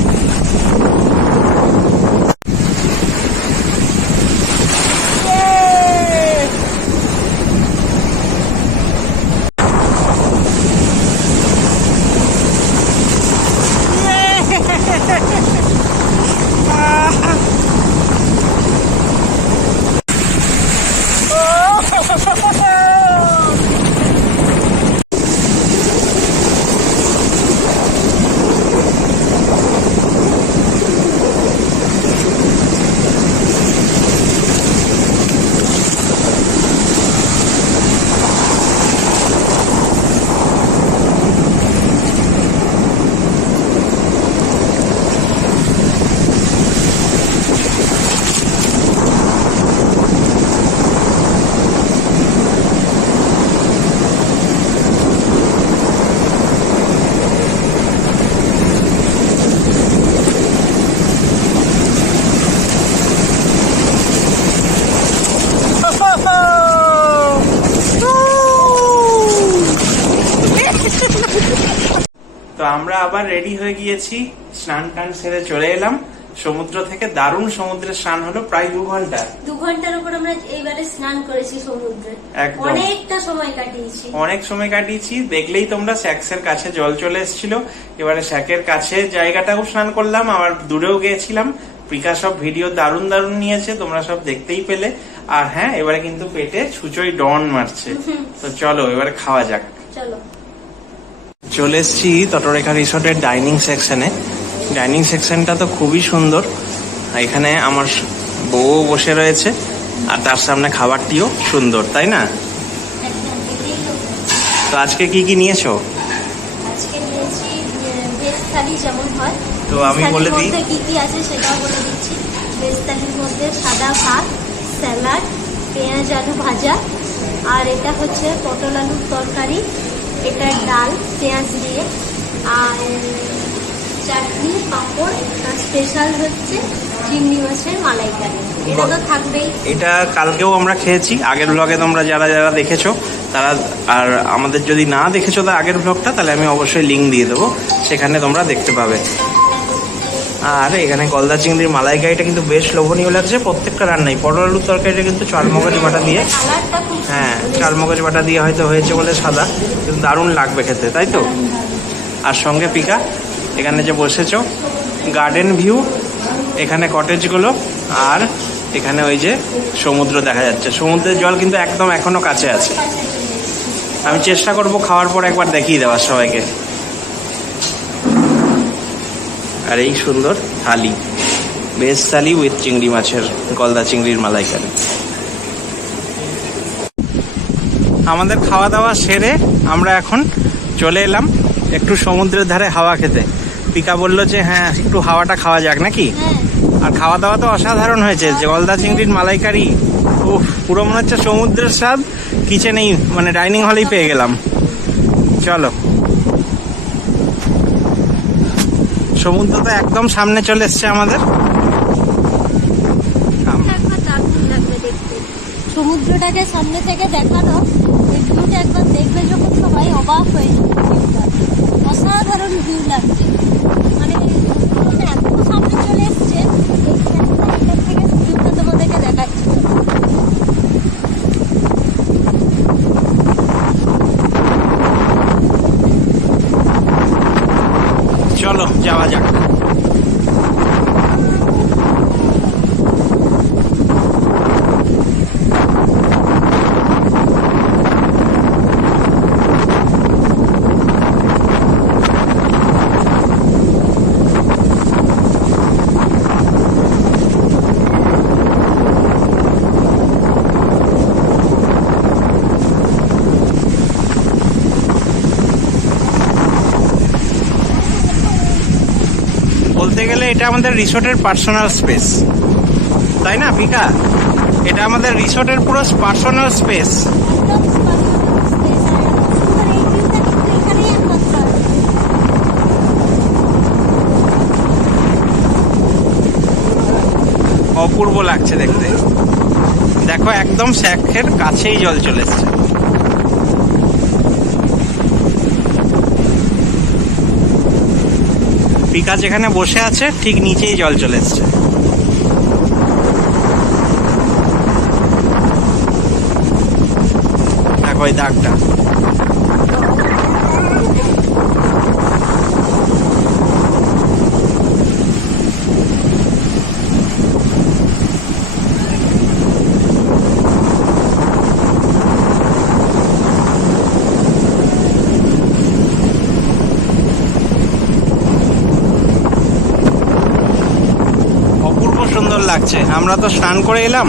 তো আমরা আবার রেডি হয়ে গিয়েছি, স্নান টান সেরে চলে এলাম সমুদ্র থেকে। দারুণ সমুদ্রের স্নান হলো প্রায় 2 ঘন্টা। 2 ঘন্টার উপর আমরা এইবারে স্নান করেছি সমুদ্রে। একদম। অনেকটা সময় কাটিয়েছি। অনেক সময় কাটিয়েছি, দেখলেই তোমরা স্যাক্সের কাছে জল চলে এসেছিল। এবারে স্যাকের কাছে জায়গাটাও স্নান করলাম, আবার দূরেও গিয়েছিলাম। পিকা সব ভিডিও দারুণ দারুণ নিয়েছে, তোমরা সব দেখতেই পেলে। আর হ্যাঁ, এবারে কিন্তু পেটে ছুঁচোই ডন মারছে। তো চলো এবারে খাওয়া যাক। চলো। চলে এসেছি তটরেখা রিসোর্টের ডাইনিং সেকশনে। ডাইনিং সেকশনটা তো খুবই সুন্দর। এখানে আমার বউ বসে রয়েছে, আর তার সামনে খাবারটিও সুন্দর, তাই না? একদম এটাই তো। তো আজকে কি কি নিয়েছো? আজকে নিয়েছি ভেজ থালি যেমন হয়। তো আমি বলে দিই মধ্যে কি কি আছে সেটাও বলে দিচ্ছি। ভেজ থালির মধ্যে সাদা ভাত, স্যালাড, পেঁয়াজ আলু ভাজা, আর এটা হচ্ছে পটল আলুর তরকারি, এটা ডাল পেঁয়াজ দিয়ে, আর চাটনি, পাঁপড়, আর স্পেশাল হচ্ছে চিংড়ি মাছের মালাইকারি। এটা তো থাকবেই। এটা কালকেও আমরা খেয়েছি, আগের ব্লগে তোমরা যারা যারা দেখেছো তারা, আর আমাদের যদি না দেখেছো তার আগের ব্লগটা, তাহলে আমি অবশ্যই লিঙ্ক দিয়ে দেবো, সেখানে তোমরা দেখতে পাবে। আর এখানে গলদা চিংড়ির মালাইকারিটা কিন্তু বেশ লোভনীয় লাগছে। প্রত্যেকটা রান্নাই, পটল আলুর তরকারিটা কিন্তু চালমগজ বাটা দিয়ে, কালারটা খুব হ্যাঁ চালমগজ বাটা দিয়ে হয়তো হয়েছে বলে সাদা, কিন্তু দারুণ লাগবে খেতে, তাই তো? আর সঙ্গে পিকা এখানে যে বসেছো, গার্ডেন ভিউ, এখানে কটেজগুলো, আর এখানে ওই যে সমুদ্র দেখা যাচ্ছে। সমুদ্রের জল কিন্তু একদম এখনো কাছে আছে। আমি চেষ্টা করব খাওয়ার পর একবার দেখিয়ে দেওয়ার সবাইকে। আর এই সুন্দর থালি, ভেজ থালি উইথ চিংড়ি মাছের, গলদা চিংড়ির মালাইকারি। আমাদের খাওয়া দাওয়া সেরে আমরা এখন চলে এলাম একটু সমুদ্রের ধারে হাওয়া খেতে। পিকা বলল যে হ্যাঁ একটু হাওয়াটা খাওয়া যাক নাকি। আর খাওয়া দাওয়া তো অসাধারণ হয়েছে, জলদা চিংড়ির মালাইকারি, পুরো মনে হচ্ছে সমুদ্রের স্বাদ কিচেনেই, মানে ডাইনিং হলেই পেয়ে গেলাম। চলো, সমুদ্র তো একদম সামনে চলে এসছে আমাদের। একবার দারুণ লাগবে দেখতে, সমুদ্রটাকে সামনে থেকে দেখানো, এই ভিউটা একবার দেখবে যখন সবাই অবাক হয়ে যাবে। অসাধারণ ভিউ লাগছে, মানে এত সামনে চলে এসছে, এখান থেকে ভিউটা তোমাদেরকে দেখাচ্ছি। চলো যাওয়া যাক। বলতে গেলে এটা আমাদের রিসোর্টের পার্সোনাল স্পেস, তাই না পিকা? এটা আমাদের রিসোর্টের পুরো পার্সোনাল স্পেস। অপূর্ব লাগছে দেখতে। দেখো একদম স্যাকের কাছেই জল চলে এসছে। পিকা যেখানে বসে আছে ঠিক নিচেই জল চলে এসছে। দেখো ওই দাগটা। সুন্দর লাগছে। আমরা তো স্নান করে এলাম,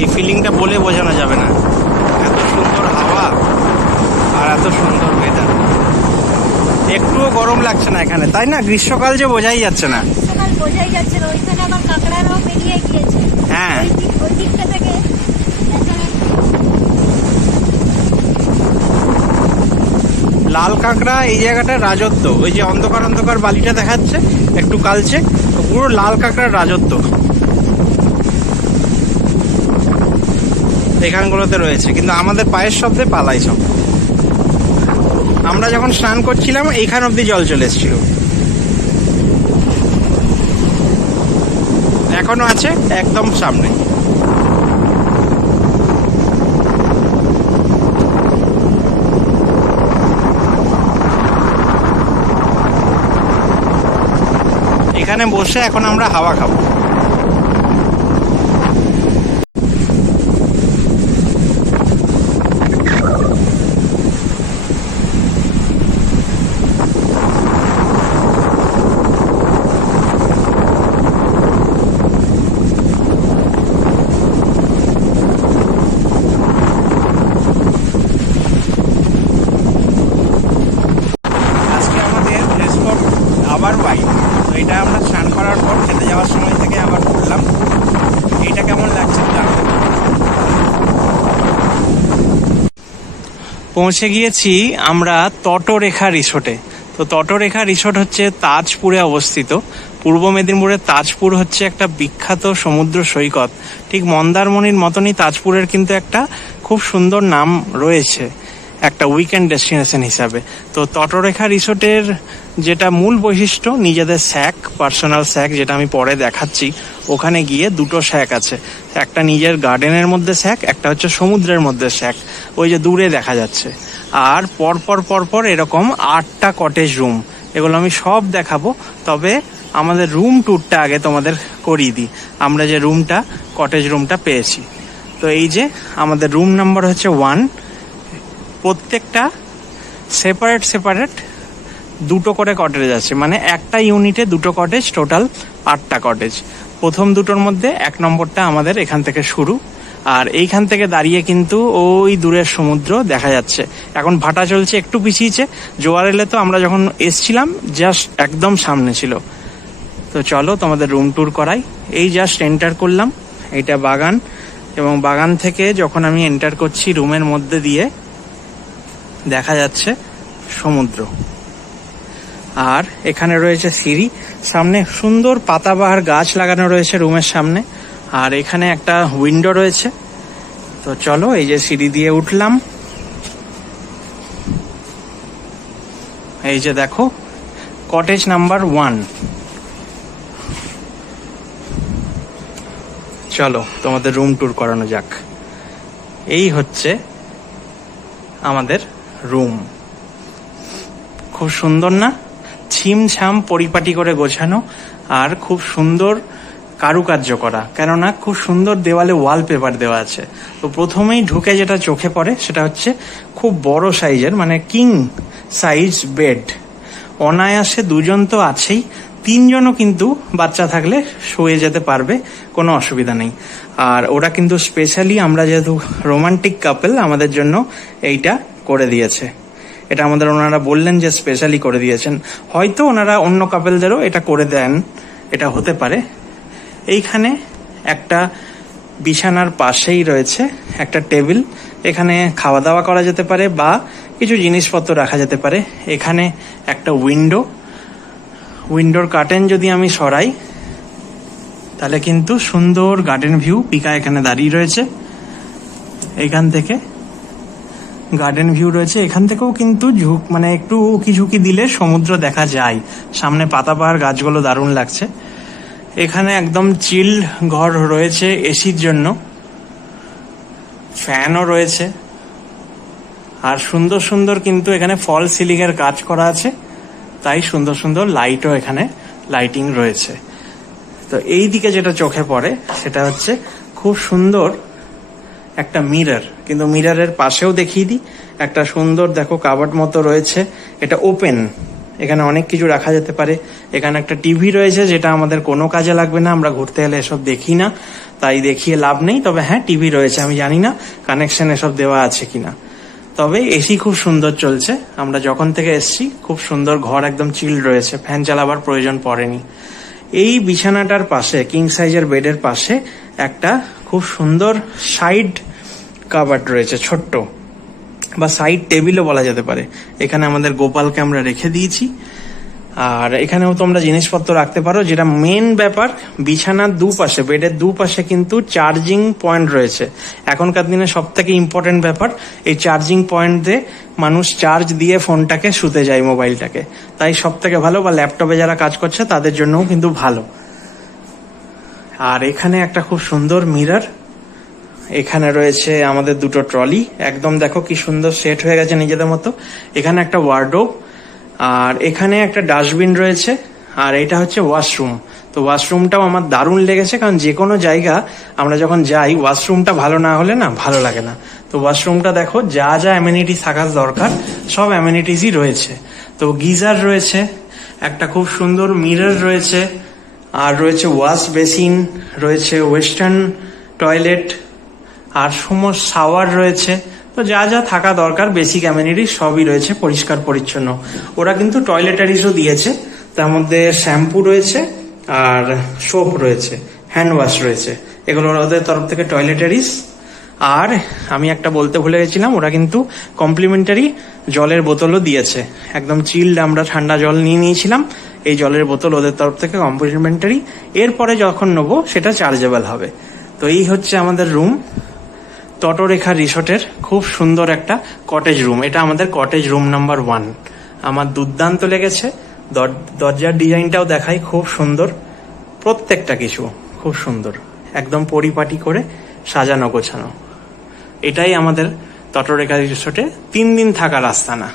এই ফিলিংটা বলে বোঝানো যাবে না। এত সুন্দর হাওয়া আর এত সুন্দর ওয়েদার, একটুও গরম লাগছে না এখানে, তাই না? গ্রীষ্মকাল যে বোঝাই যাচ্ছে না। গ্রীষ্মকাল বোঝাই যাচ্ছে না। ওইখানে আবার কাঁকড়ারাও বেরিয়ে গিয়েছে। হ্যাঁ, ওই দিকটা থেকে লাল কাঁকড়া এই জায়গাটার রাজত্ব। ওই যে অন্ধকার অন্ধকার বালিটা দেখাচ্ছে একটু কালচে, পুরো লাল কাঁকড়ার রাজত্ব এখানগুলোতে রয়েছে। কিন্তু আমাদের পায়ের শব্দে পালাই সব। আমরা যখন স্নান করছিলাম এইখান অব্দি জল চলে এসেছিল, এখনো আছে একদম সামনে। এখানে বসে এখন আমরা হাওয়া খাবো। আবার বাইক, তো এটা আমরা স্নান করার পর খেতে যাওয়ার সময় থেকে আবার করলাম। এইটা কেমন লাগছে জানতে। পৌঁছে গিয়েছি আমরা তটরেখা রিসোর্টে। তো তটরেখা রিসোর্ট হচ্ছে তাজপুরে অবস্থিত। পূর্ব মেদিনীপুরের তাজপুর হচ্ছে একটা বিখ্যাত সমুদ্র সৈকত। ঠিক মন্দারমণির মতনই তাজপুরের কিন্তু একটা খুব সুন্দর নাম রয়েছে একটা উইকেন্ড ডেস্টিনেশন হিসাবে। তো তটরেখা রিসোর্টের যেটা মূল বৈশিষ্ট্য, নিজেদের স্যাক, পার্সোনাল স্যাক, যেটা আমি পরে দেখাচ্ছি। ওখানে গিয়ে দুটো স্যাক আছে, একটা নিজের গার্ডেনের মধ্যে স্যাক, একটা হচ্ছে সমুদ্রের মধ্যে স্যাক, ওই যে দূরে দেখা যাচ্ছে। আর পরপর এরকম 8টা কটেজ রুম, এগুলো আমি সব দেখাবো। তবে আমাদের রুম ট্যুরটা আগে তোমাদের করিয়ে দিই, আমরা যে রুমটা, কটেজ রুমটা পেয়েছি। তো এই যে আমাদের রুম নাম্বার হচ্ছে 1। প্রত্যেকটা সেপারেট দুটো করে কটেজ আছে, মানে একটা ইউনিটে দুটো কটেজ, টোটাল 8টা কটেজ। প্রথম দুটোর মধ্যে 1 নম্বরটা আমাদের এখান থেকে শুরু, আর এইখান থেকে দাঁড়িয়ে কিন্তু ওই দূরের সমুদ্র দেখা যাচ্ছে। এখন ভাটা চলছে, একটু পিছিয়েছে। জোয়ার এলে তো আমরা যখন এসছিলাম জাস্ট একদম সামনে ছিল। তো চলো তোমাদের রুম ট্যুর করাই। এই জাস্ট এন্টার করলাম, এইটা বাগান, এবং বাগান থেকে যখন আমি এন্টার করছি রুমের মধ্যে দিয়ে দেখা যাচ্ছে সমুদ্র। আর এখানে রয়েছে সিঁড়ি, সামনে সুন্দর পাতাবাহার গাছ লাগানো রয়েছে রুমের সামনে, আর এখানে একটা উইন্ডো রয়েছে। তো চলো এই যে সিঁড়ি দিয়ে উঠলাম, এই যে দেখো কটেজ নাম্বার 1। চলো তোমাদের রুম ট্যুর করানো যাক। এই হচ্ছে আমাদের রুম, খুব সুন্দর না? ছিমছাম পরিপাটি করে গোছানো, আর খুব সুন্দর কারুকার্য করা, কেননা খুব সুন্দর দেওয়ালে ওয়ালপেপার দেওয়া আছে। তো প্রথমেই ঢুকে যেটা চোখে পড়ে সেটা হচ্ছে খুব বড় সাইজের, মানে কিং সাইজ বেড। অনায়াসে 2 জন তো আছেই, 3 জনও কিন্তু বাচ্চা থাকলে শুয়ে যেতে পারবে, কোনো অসুবিধা নেই। আর ওরা কিন্তু স্পেশালি, আমরা যেহেতু রোমান্টিক কাপল, আমাদের জন্য এইটা করে দিয়েছে। এটা আমাদের ওনারা বললেন যে স্পেশালি করে দিয়েছেন, হয়তো ওনারা অন্য কাপলদেরও এটা করে দেন, এটা হতে পারে। এইখানে একটা বিছানার পাশেই রয়েছে একটা টেবিল, এখানে খাওয়া দাওয়া করা যেতে পারে বা কিছু জিনিসপত্র রাখা যেতে পারে। এখানে একটা উইন্ডোর কার্টেন যদি আমি সরাই তাহলে কিন্তু সুন্দর গার্ডেন ভিউ। পিকা এখানে দাঁড়িয়ে রয়েছে, এখান থেকে গার্ডেন ভিউ রয়েছে। এখান থেকেও কিন্তু মানে একটু উকি ঝুঁকি দিলে সমুদ্র দেখা যায়। সামনে পাতাবাহার গাছগুলো দারুণ লাগছে। এখানে একদম চিল ঘর রয়েছে, এসির জন্য ফ্যানও রয়েছে, আর সুন্দর সুন্দর কিন্তু এখানে ফল সিলিং এর কাজ করা আছে, তাই সুন্দর সুন্দর লাইটও এখানে লাইটিং রয়েছে। তো এই দিকে যেটা চোখে পড়ে সেটা হচ্ছে খুব সুন্দর একটা মিরর, কিন্তু মিররের পাশেও দেখিয়ে দিই, একটা সুন্দর দেখো কাবার্ড মতো রয়েছে, এটা ওপেন, এখানে অনেক কিছু রাখা যেতে পারে। এখানে একটা টিভি রয়েছে, যেটা আমাদের কোনো কাজে লাগবে না, আমরা ঘুরতে এলে এসব দেখি না, তাই দেখিয়ে লাভ নেই। তবে হ্যাঁ, টিভি রয়েছে, আমি জানি না কানেকশন এসব দেওয়া আছে কিনা। তবে এসি খুব সুন্দর চলছে, আমরা যখন থেকে এসছি খুব সুন্দর ঘর, একদম চিল রয়েছে, ফ্যান চালাবার প্রয়োজন পড়েনি। এই বিছানাটার পাশে, কিং সাইজের বেডের পাশে একটা খুব সুন্দর সাইড কাবার্ড রয়েছে, ছোট্ট, বা সাইড টেবিলও বলা যেতে পারে। এখানে আমাদের গোপালকে আমরা রেখে দিয়েছি, আর এখানেও তোমরা জিনিসপত্র রাখতে পারো। যেটা মেন ব্যাপার, বিছানার দুপাশে, বেডের দুপাশে কিন্তু চার্জিং পয়েন্ট রয়েছে। এখনকার দিনে সব থেকে ইম্পর্টেন্ট ব্যাপার, এই চার্জিং পয়েন্টে মানুষ চার্জ দিয়ে ফোনটাকে শুতে যায়, মোবাইলটাকে, তাই সব থেকে ভালো। বা ল্যাপটপে যারা কাজ করছে তাদের জন্যও কিন্তু ভালো। আর এখানে একটা খুব সুন্দর মিরর, এখানে রয়েছে আমাদের 2টো ট্রলি, একদম দেখো কি সুন্দর সেট হয়ে গেছে নিজেদের মতো। এখানে একটা ওয়ার্ডরোব, আর এখানে একটা ডাস্টবিন রয়েছে, আর এটা হচ্ছে ওয়াশরুম। তো ওয়াশরুমটাও আমার দারুণ লেগেছে, কারণ যে কোনো জায়গা আমরা যখন যাই ওয়াশরুমটা ভালো না হলে না ভালো লাগে না। তো ওয়াশরুমটা দেখো, যা যা অ্যামেনিটিস থাকার দরকার সব অ্যামেনিটিসই রয়েছে। তো গিজার রয়েছে, একটা খুব সুন্দর মিরর রয়েছে, আর রয়েছে ওয়াশ বেসিন রয়েছে, ওয়েস্টার্ন টয়লেট, আর সমস্ত শাওয়ার রয়েছে। তো যা যা থাকা দরকার বেসিক অ্যামেনিটি সবই রয়েছে, পরিষ্কার পরিচ্ছন্ন। ওরা কিন্তু টয়লেটারিজও দিয়েছে, তার মধ্যে শ্যাম্পু রয়েছে আর সোপ রয়েছে, হ্যান্ড ওয়াশ রয়েছে, এগুলো ওদের তরফ থেকে টয়লেটারিজ। আর আমি একটা বলতে ভুলে গেছিলাম, ওরা কিন্তু কমপ্লিমেন্টারি জলের বোতলও দিয়েছে, একদম চিল্ড। আমরা ঠান্ডা জল নিয়ে নিয়েছিলাম, এই জলের বোতল ওদের তরফ থেকে কমপ্লিমেন্টারি। এরপরে যখন নেবো সেটা চার্জেবল হবে। তো এই হচ্ছে আমাদের রুম, তটরেখা রিসোর্টের খুব সুন্দর একটা কটেজ রুম। এটা আমাদের কটেজ রুম নাম্বার 1। আমার দুর্দান্ত লেগেছে। দরজার ডিজাইনটাও দেখাই, খুব সুন্দর, প্রত্যেকটা কিছু খুব সুন্দর, একদম পরিপাটি করে সাজানো গোছানো। এটাই আমাদের তটরেখা রিসোর্টে 3 দিন থাকার আস্তানা।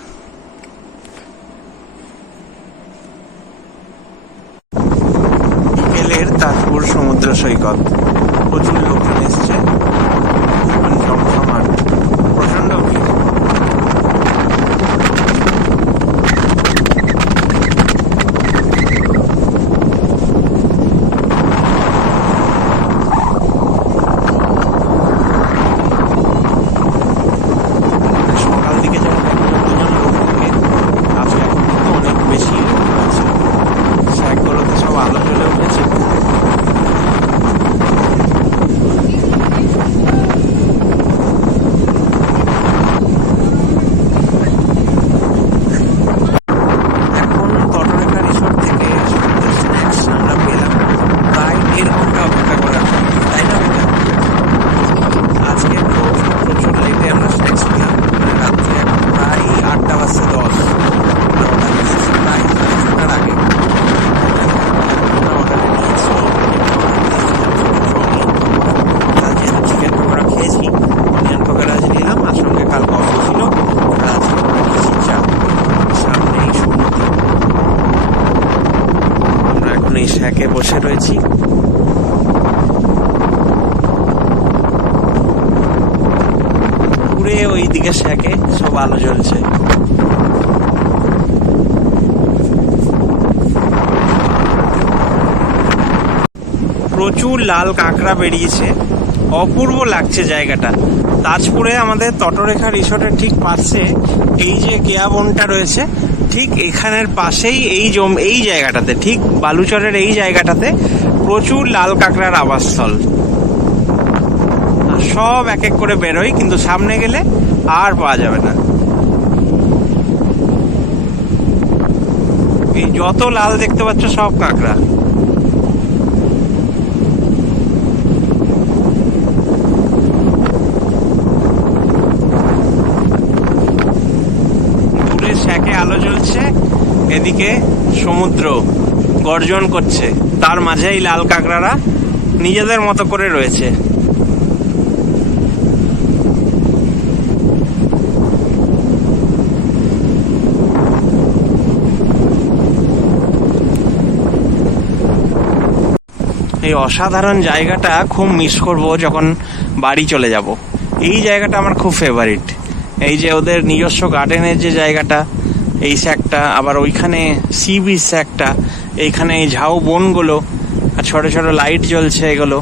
বিকেলের তাজপুর সমুদ্র সৈকত, প্রচুর লোকজন এসছে, জমজমাট, প্রচন্ড ভিড়। সকাল দিকে যখন 2 জন লোক ওই দিকে শ্যাকে সব আলো জ্বলছে। প্রচুর লাল কাঁকড়া বেরিয়েছে, অপূর্ব লাগছে জায়গাটা। তাজপুরে আমাদের তটরেখা রিসোর্টের ঠিক পাশে এই যে কেয়া বনটা রয়েছে, ঠিক এখানের পাশেই এই জায়গাটাতে, ঠিক বালুচরের এই জায়গাটাতে প্রচুর লাল কাঁকড়ার আবাসস্থল। সব এক এক করে বেরোয়, কিন্তু সামনে গেলে আর পাওয়া যাবে না। এই যত লাল দেখতে পাচ্ছ সব কাঁকড়া। দূরে শ্যাকে আলো জ্বলছে, এদিকে সমুদ্র গর্জন করছে, তার মাঝেই লাল কাঁকড়ারা নিজেদের মতো করে রয়েছে। এই অসাধারণ জায়গাটা খুব মিস করব যখন বাড়ি চলে যাব। এই জায়গাটা আমার খুব ফেভারিট। এই যে ওদের নিজস্ব গার্ডেনের যে জায়গাটা, এই স্যাকটা, আবার ওইখানে সি বিচ স্যাকটা, এইখানে এই ঝাউ বনগুলো আর ছোট ছোট লাইট জ্বলছে, এগুলো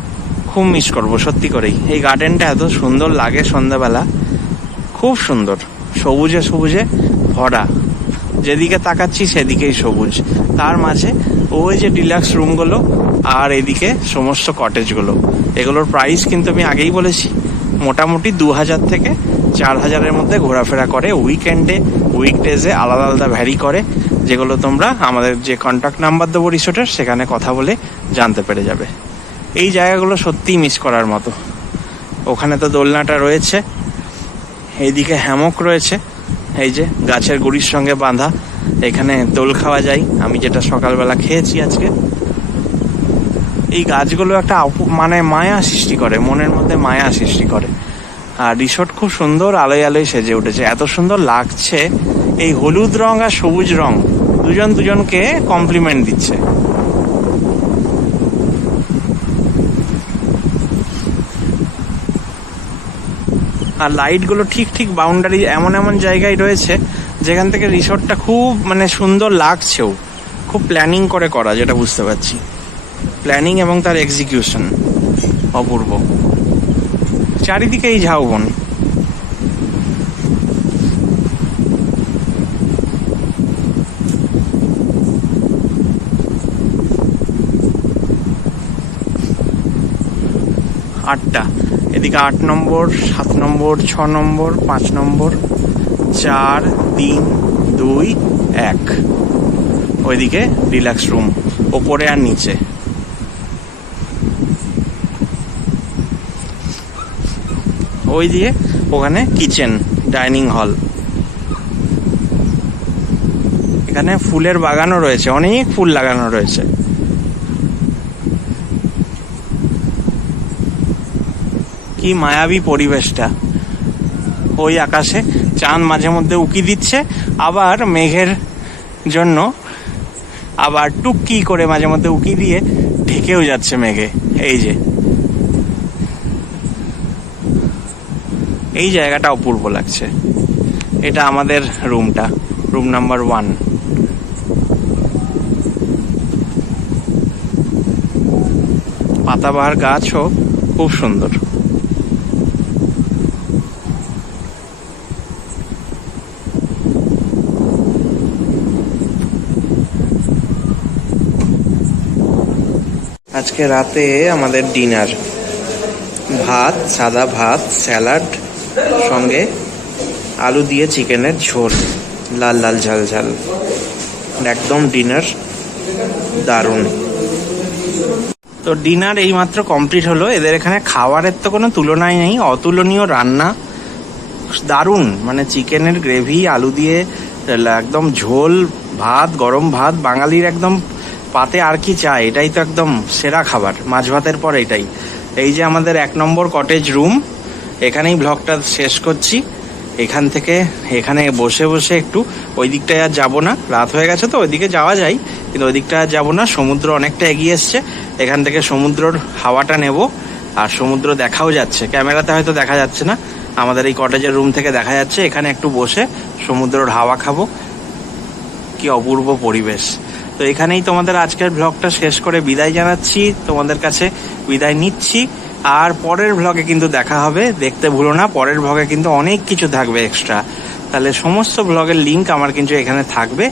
খুব মিস করব সত্যি করেই। এই গার্ডেনটা এত সুন্দর লাগে সন্ধ্যাবেলা, খুব সুন্দর, সবুজে সবুজে ভরা, যেদিকে তাকাচ্ছি সেদিকেই সবুজ, তার মাঝে ওই যে ডিলাক্স রুমগুলো আর এদিকে সমস্ত কটেজগুলো। এগুলোর প্রাইস কিন্তু আমি আগেই বলেছি, মোটামুটি 2000 থেকে 4000-এর মধ্যে ঘোরাফেরা করে। উইকেন্ডে উইকডেজে আলাদা আলাদা ভ্যারি করে, যেগুলো তোমরা আমাদের যে কন্ট্যাক্ট নাম্বার দেবো রিসোর্টের, সেখানে কথা বলে জানতে পেরে যাবে। এই জায়গাগুলো সত্যিই মিস করার মতো। ওখানে তো দোলনাটা রয়েছে, এইদিকে হ্যামক রয়েছে, এই যে গাছের গুড়ির সঙ্গে বাঁধা, এখানে দোল খাওয়া যায়। আমি যেটা সকালবেলা খেয়েছি আজকে। এই গাছগুলো একটা মানে মায়া সৃষ্টি করে, মনের মধ্যে মায়া সৃষ্টি করে। আর রিসোর্ট খুব সুন্দর আলোয় আলোয় সেজে উঠেছে, এত সুন্দর লাগছে। এই হলুদ রং আর সবুজ রং দুজন দুজনকে কমপ্লিমেন্ট দিচ্ছে। আর লাইটগুলো ঠিক ঠিক বাউন্ডারি এমন এমন জায়গায় রয়েছে যেখান থেকে রিসোর্টটা খুব মানে সুন্দর লাগছেও। খুব প্ল্যানিং করে করা, যেটা বুঝতে পারছি। প্ল্যানিং এবং তার এক্সিকিউশন অপূর্ব। চারিদিকে এই ঝাউবন। আটটা, এদিকে 8 নম্বর, 7 নম্বর, 6 নম্বর, 5 নম্বর, 4, 3, 2, 1। ওইদিকে রিল্যাক্স রুম, ওপরে আর নিচে। ওই দিয়ে ওখানে কিচেন, ডাইনিং হল। এখানে ফুলের বাগানও রয়েছে, অনেক ফুল লাগানো রয়েছে। কি মায়াবী পরিবেশটা। ওই আকাশে চাঁদ মাঝে মধ্যে উকি দিচ্ছে, আবার মেঘের জন্য আবার টুককি করে মাঝে মধ্যে উকি দিয়ে ঢেকেও যাচ্ছে মেঘে। এই যে এই জায়গাটা অপূর্ব লাগছে। এটা আমাদের রুমটা, রুম নাম্বার 1। পাতাবাহার গাছও খুব সুন্দর। আজকে রাতে আমাদের ডিনার, ভাত, সাদা ভাত, স্যালাড, সঙ্গে আলু দিয়ে চিকেনের ঝোল, লাল লাল ঝাল ঝাল, একদম ডিনার দারুণ। তো ডিনার এইমাত্র কমপ্লিট হলো। এদের এখানে খাবারের তো কোনো তুলনাই নেই, অতুলনীয় রান্না, দারুণ। মানে চিকেনের গ্রেভি, আলু দিয়ে একদম ঝোল, ভাত, গরম ভাত, বাঙালির একদম পাতে আর কি চাই, এটাই তো একদম সেরা খাবার মাছ ভাতের পর এটাই। এই যে আমাদের 1 নম্বর কটেজ রুম, এখানেই ব্লগটা শেষ করছি। এখান থেকে এখানে বসে বসে একটু, ওই দিকটায় আর যাবো না, রাত হয়ে গেছে তো ওইদিকে যাওয়া যায়, কিন্তু ওই দিকটা আর যাবো না। সমুদ্র অনেকটা এগিয়ে এসছে, এখান থেকে সমুদ্রর হাওয়াটা নেব। আর সমুদ্র দেখাও যাচ্ছে, ক্যামেরাতে হয়তো দেখা যাচ্ছে না, আমাদের এই কটেজের রুম থেকে দেখা যাচ্ছে। এখানে একটু বসে সমুদ্রের হাওয়া খাবো, কি অপূর্ব পরিবেশ। তো এখানেই তোমাদের আজকের ব্লগটা শেষ করে বিদায় জানাচ্ছি, তোমাদের কাছে বিদায় নিচ্ছি। আর পরের ব্লগে কিন্তু দেখা হবে, দেখতে ভুলো না, পরের ব্লগে কিন্তু অনেক কিছু থাকবে এক্সট্রা। তাহলে সমস্ত ব্লগের লিঙ্ক আমার কিন্তু এখানে থাকবে।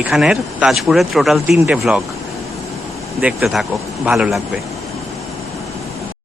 এখানের তাজপুরের টোটাল 3টে ব্লগ দেখতে থাকো, ভালো লাগবে।